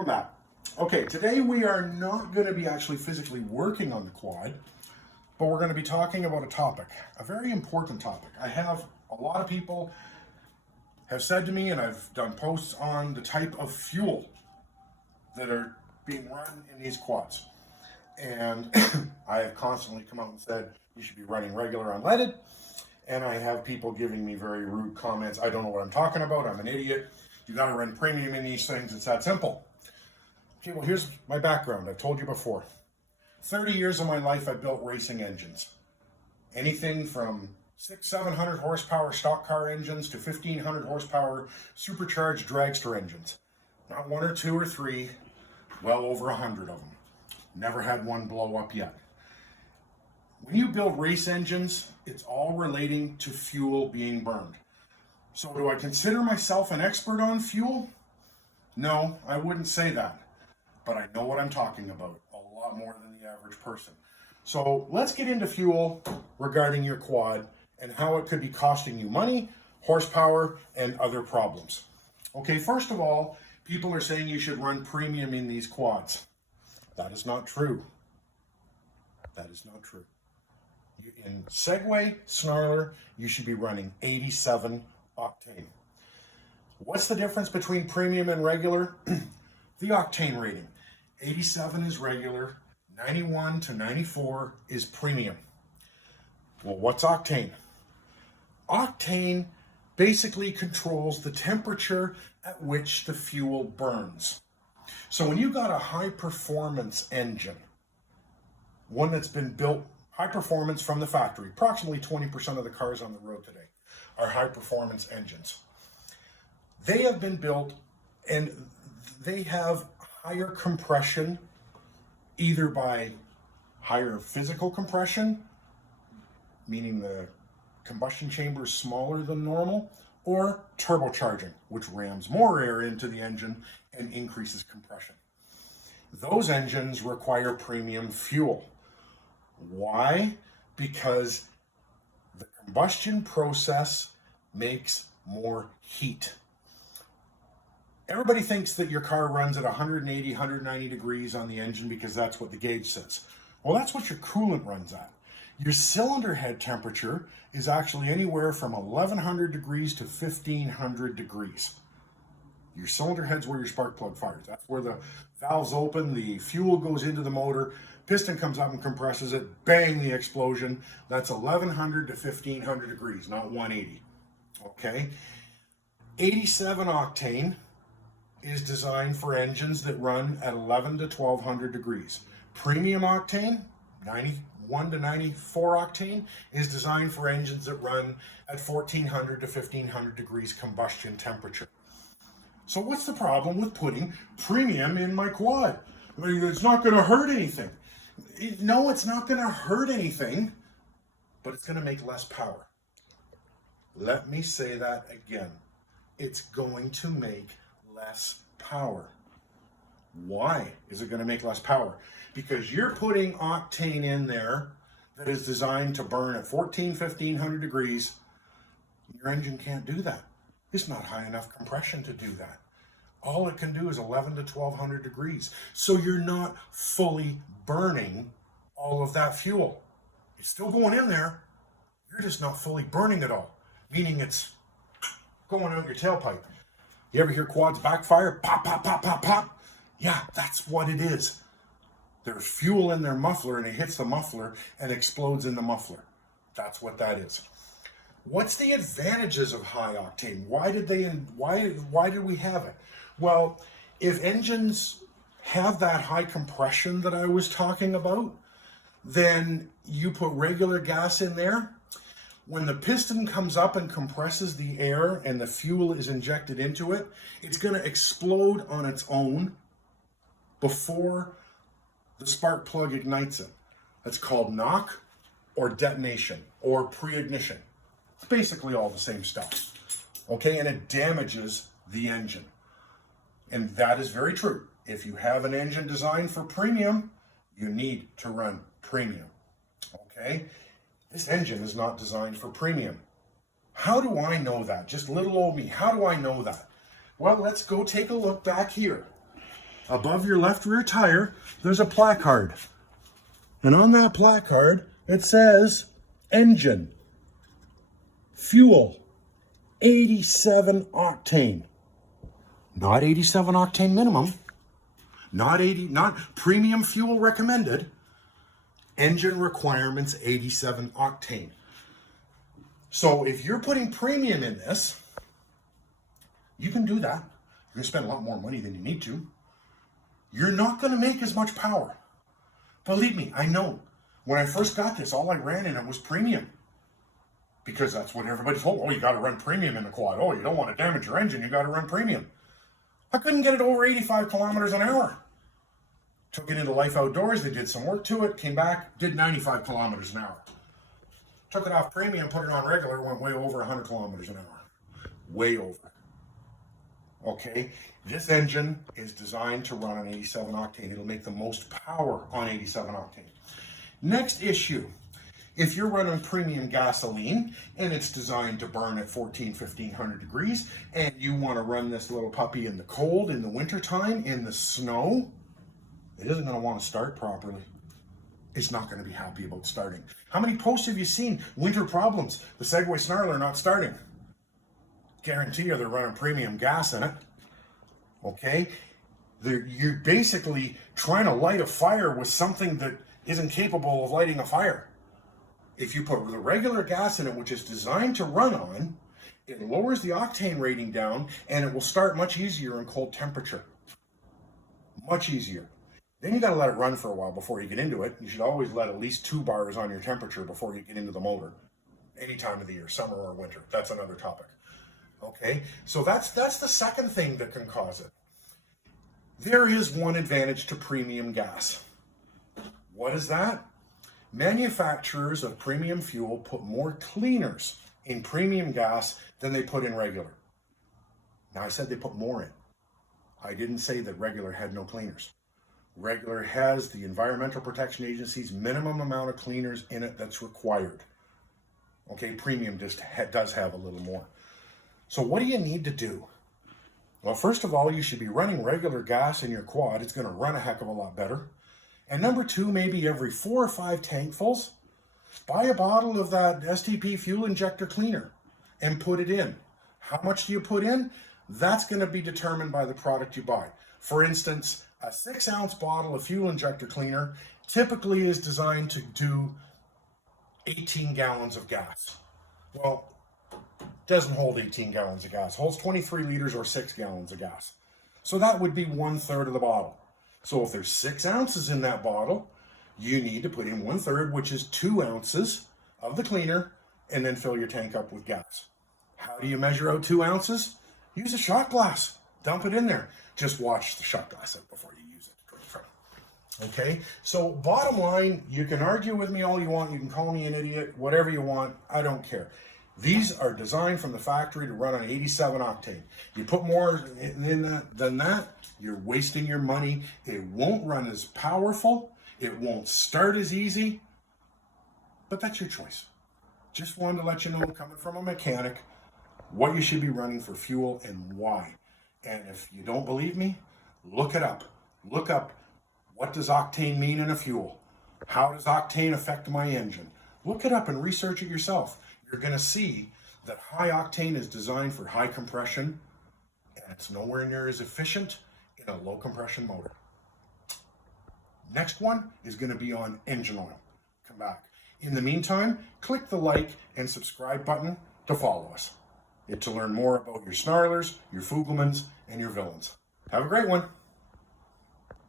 Welcome back. Okay, today we are not going to be actually physically working on the quad, but we're going to be talking about a topic, a very important topic. I have a lot of people have said to me, and I've done posts on the type of fuel that are being run in these quads. And I have constantly come out and said, you should be running regular unleaded. And I have people giving me very rude comments. I don't know what I'm talking about. I'm an idiot. You got to run premium in these things. It's that simple. Okay, well, here's my background. I've told you before. 30 years of my life, I built racing engines. Anything from 700 horsepower stock car engines to 1,500 horsepower supercharged dragster engines. Not one or two or three, well over 100 of them. Never had one blow up yet. When you build race engines, it's all relating to fuel being burned. So do I consider myself an expert on fuel? No, I wouldn't say that. But I know what I'm talking about a lot more than the average person. So let's get into fuel regarding your quad and how it could be costing you money, horsepower, and other problems. Okay, first of all, people are saying you should run premium in these quads. That is not true. That is not true. In Segway Snarler, you should be running 87 octane. What's the difference between premium and regular? The octane rating. 87 is regular, 91 to 94 is premium. Well, what's octane? Octane basically controls the temperature at which the fuel burns. So when you got a high performance engine, one that's been built high performance from the factory, approximately 20% of the cars on the road today are high performance engines. They have been built and they have higher compression, either by higher physical compression, meaning the combustion chamber is smaller than normal, or turbocharging, which rams more air into the engine and increases compression. Those engines require premium fuel. Why? Because the combustion process makes more heat. Everybody thinks that your car runs at 180, 190 degrees on the engine because that's what the gauge says. Well, that's what your coolant runs at. Your cylinder head temperature is actually anywhere from 1,100 degrees to 1,500 degrees. Your cylinder head's where your spark plug fires. That's where the valves open, the fuel goes into the motor, piston comes up and compresses it, bang, the explosion. That's 1,100 to 1,500 degrees, not 180. Okay? 87 octane is designed for engines that run at 11 to 1,200 degrees. Premium octane, 91 to 94 octane, is designed for engines that run at 1,400 to 1,500 degrees combustion temperature. So what's the problem with putting premium in my quad? I mean, it's not going to hurt anything. No, it's not going to hurt anything, but it's going to make less power. Let me say that again. It's going to make less power. Why is it going to make less power? Because you're putting octane in there that is designed to burn at 1,500 degrees. Your engine can't do that. It's not high enough compression to do that. All it can do is 11 to 1,200 degrees. So you're not fully burning all of that fuel. It's still going in there. You're just not fully burning it all, meaning it's going out your tailpipe. You ever hear quads backfire? Pop, pop, pop, pop, pop. Yeah, that's what it is. There's fuel in their muffler and it hits the muffler and explodes in the muffler. That's what that is. What's the advantages of high octane? Why did we have it? Well, if engines have that high compression that I was talking about, then you put regular gas in there. When the piston comes up and compresses the air and the fuel is injected into it, it's going to explode on its own before the spark plug ignites it. That's called knock or detonation or pre-ignition. It's basically all the same stuff. Okay, and it damages the engine. And that is very true. If you have an engine designed for premium, you need to run premium. Okay? This engine is not designed for premium. How do I know that? Just little old me. How do I know that? Well, let's go take a look back here. above your left rear tire, there's a placard. And on that placard, it says engine, fuel, 87 octane. Not 87 octane minimum, not premium fuel recommended. Engine requirements 87 octane. So if you're putting premium in this, you can do that. You're going to spend a lot more money than you need to. You're not going to make as much power. Believe me, I know. When I first got this, all I ran in it was premium. Because that's what everybody told. Oh, you got to run premium in the quad. Oh, you don't want to damage your engine, you got to run premium. I couldn't get it over 85 kilometers an hour. Took it into Life Outdoors, they did some work to it, came back, did 95 kilometers an hour. Took it off premium, put it on regular, went way over 100 kilometers an hour. Way over. Okay, this engine is designed to run on 87 octane. It'll make the most power on 87 octane. Next issue, if you're running premium gasoline and it's designed to burn at 1500 degrees and you want to run this little puppy in the cold, in the wintertime, in the snow, it isn't going to want to start properly. It's not going to be happy about starting. How many posts have you seen? Winter problems. The Segway Snarler not starting. Guarantee you they're running premium gas in it. Okay? You're basically trying to light a fire with something that isn't capable of lighting a fire. If you put the regular gas in it, which is designed to run on, it lowers the octane rating down and it will start much easier in cold temperature. Much easier. Then you got to let it run for a while before you get into it. You should always let at least 2 bars on your temperature before you get into the motor. Any time of the year, summer or winter. That's another topic. Okay, so that's the second thing that can cause it. There is one advantage to premium gas. What is that? Manufacturers of premium fuel put more cleaners in premium gas than they put in regular. Now I said they put more in. I didn't say that regular had no cleaners. Regular has the Environmental Protection Agency's minimum amount of cleaners in it that's required. Okay, premium just does have a little more. So what do you need to do? Well, first of all, you should be running regular gas in your quad. It's going to run a heck of a lot better. And number 2, maybe every 4 or 5 tankfuls, buy a bottle of that STP fuel injector cleaner and put it in. How much do you put in? That's going to be determined by the product you buy. For instance, a 6-ounce bottle of fuel injector cleaner typically is designed to do 18 gallons of gas. Well, doesn't hold 18 gallons of gas. Holds 23 liters or 6 gallons of gas. So that would be 1/3 of the bottle. So if there's 6 ounces in that bottle, you need to put in 1/3, which is 2 ounces of the cleaner, and then fill your tank up with gas. How do you measure out 2 ounces? Use a shot glass. Dump it in there. Just watch the shot glass out before you use it. Okay? So bottom line, you can argue with me all you want. You can call me an idiot, whatever you want. I don't care. These are designed from the factory to run on 87 octane. You put more in that than that, you're wasting your money. It won't run as powerful. It won't start as easy. But that's your choice. Just wanted to let you know, coming from a mechanic, what you should be running for fuel and why. And if you don't believe me, look it up. Look up, what does octane mean in a fuel? How does octane affect my engine? Look it up and research it yourself. You're going to see that high octane is designed for high compression, and it's nowhere near as efficient in a low compression motor. Next one is going to be on engine oil. Come back. In the meantime, click the like and subscribe button to follow us. To learn more about your Snarlers, your Fugelmans, and your Villains. Have a great one.